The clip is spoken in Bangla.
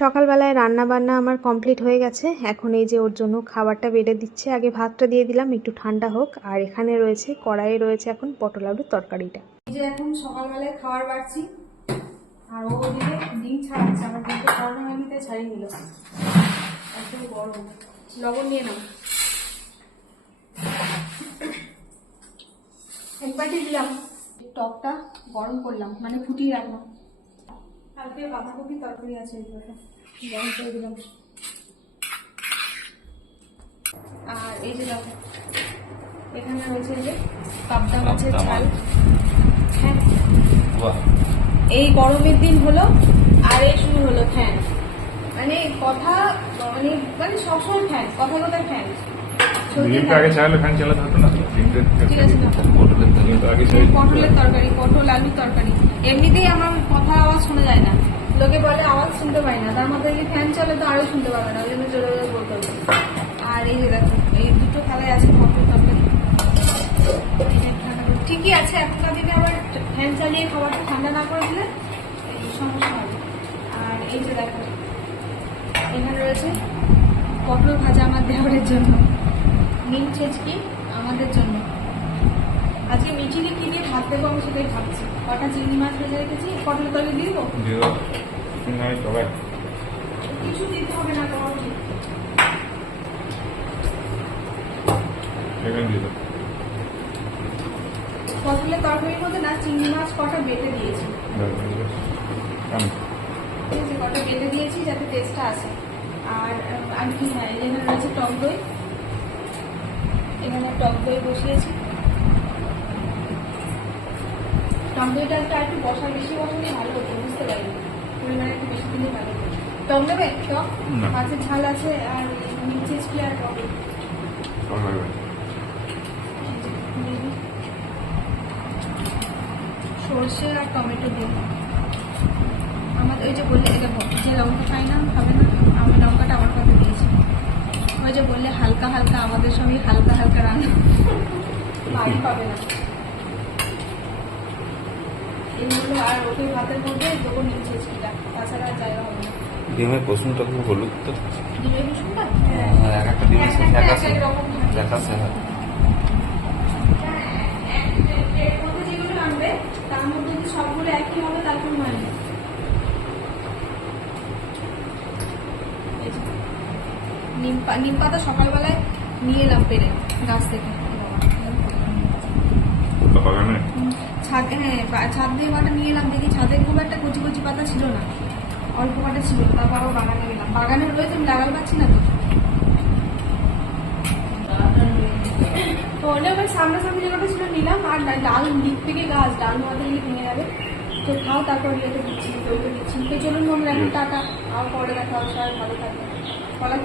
সকালবেলায় রান্না বান্না আমার কমপ্লিট হয়ে গেছে। এখন এই যে ওর জন্য খাবারটা বেড়ে দিচ্ছে। আগে ভাতটা দিয়ে দিলাম একটু ঠান্ডা হোক। আর এখানে রয়েছে কড়াইয়ে রয়েছে এখন পটল আলুর তরকারিটা। এই যে এখন সকালবেলায় খাবার বাড়ছি আর ও ওদিকে ডিম ছাড়াচ্ছে। আমার ডিমটা ছাড়ানো হয়নি তাই ছাড়িয়ে নিল। একদম গরম। লবণ নিয়ে নাও। একবারটি দিলাম। টকটা গরম করলাম, মানে ফুটিয়ে রাখলাম। কালকে বাঁধাকপি তরকারি আছে, গরম করে দিলাম। আর এই যে দেখো এখানে রয়েছে যে পাবদা মাছের ঝাল। হ্যাঁ, এই গরমের দিন হলো আর এই শুরু হলো ফ্যান। মানে কথা মানে মানে সবসময় ফ্যান, কথা কথা ফ্যান। পটলের তরকারি, পটল আলুর তরকারি, এমনিতেই আমার কথা আওয়াজ শোনা যায় না। লোকে বলে আওয়াজ শুনতে পাই না, তার মধ্যে যদি ফ্যান চলে তো আরো শুনতে পাবে না, ওই জন্য জোরে জোরে বলতে হবে। আর এই যে দেখো এই দুটো থালায় আছে পটলের তরকারি। ঠিকই আছে, এখনকার দিনে আবার ফ্যান চালিয়ে খাবারটা ঠান্ডা না করে দিলে সমস্যা হবে। আর এই যে দেখো এখানে রয়েছে পটল ভাজা আমার দেওয়ারের জন্য, নিম ছেচকি আমাদের জন্য। আজকে মিচিনি কি দিয়ে ভাত দেবো আমি সেটাই ভাবছি। কটা চিংড়ি মাছ ভেজে রেখেছি, পটল তলে দিয়ে দেবো, কিছু দিতে হবে না। পটলের তরকারির মধ্যে না চিংড়ি মাছ কটা বেটে দিয়েছি, ঠিক আছে, কটা বেটে দিয়েছি যাতে টেস্টটা আসে। আর আর কি, হ্যাঁ এখানে রয়েছে টক দই, এখানে টক দই বসিয়েছি। টক দইটা একটু বসা বেশি বসালে ভালো হতো, বুঝতে পারি পরিমাণে একটু বেশি দিলে ভালো হতো। টক দেবে? টক মাছের ঝাল আছে আর নিচে আর টক সর্ষে আর টমেটো দিয়ে। আমাদের ওই যে বললে এটা যে লঙ্কা খাই না খাবে না, আমি লঙ্কাটা আমার কাছে দিয়েছি। ওই যে বললে হালকা হালকা, আমাদের সঙ্গে হালকা হালকা রান্না ভারী পাবে না এগুলো। আর ওকে ভাতের মধ্যে দেবো নিচে সেটা, তাছাড়া জায়গা হবে না। ডিমের প্রশ্নটা খুব হলুদ তো, ডিমের প্রশ্নটা একটা ডিমের দেখাচ্ছে। এর মধ্যে যেগুলো আনবে তার মধ্যে যদি সবগুলো একই হবে তারপর হয় না। নিম পাতা সকালবেলায় নিয়ে এলাম পেরে গাছ থেকে। ছাদ, হ্যাঁ ছাদ দিয়ে পাতা নিয়ে এলাম, দেখি ছাদে খুব একটা কচি কচি পাতা ছিল না, অল্প পাতা ছিল। তারপর আবার বাগানে গেলাম, বাগানে রয়েছে আমি লাগাতে পারছি না তো ওটা ওই সামনাসামনি যেগুলো ছিল নিলাম। আর ডাল দিক থেকে গাছ, ডাল মাথা দিয়ে ভেঙে যাবে তো খাও, তারপর ইয়েতে দিচ্ছি, দইতে দিচ্ছি। তো চলুন মনে রাখুন, টাটা, আর পরে দেখা হবে, সবাই ভালো থাকবে।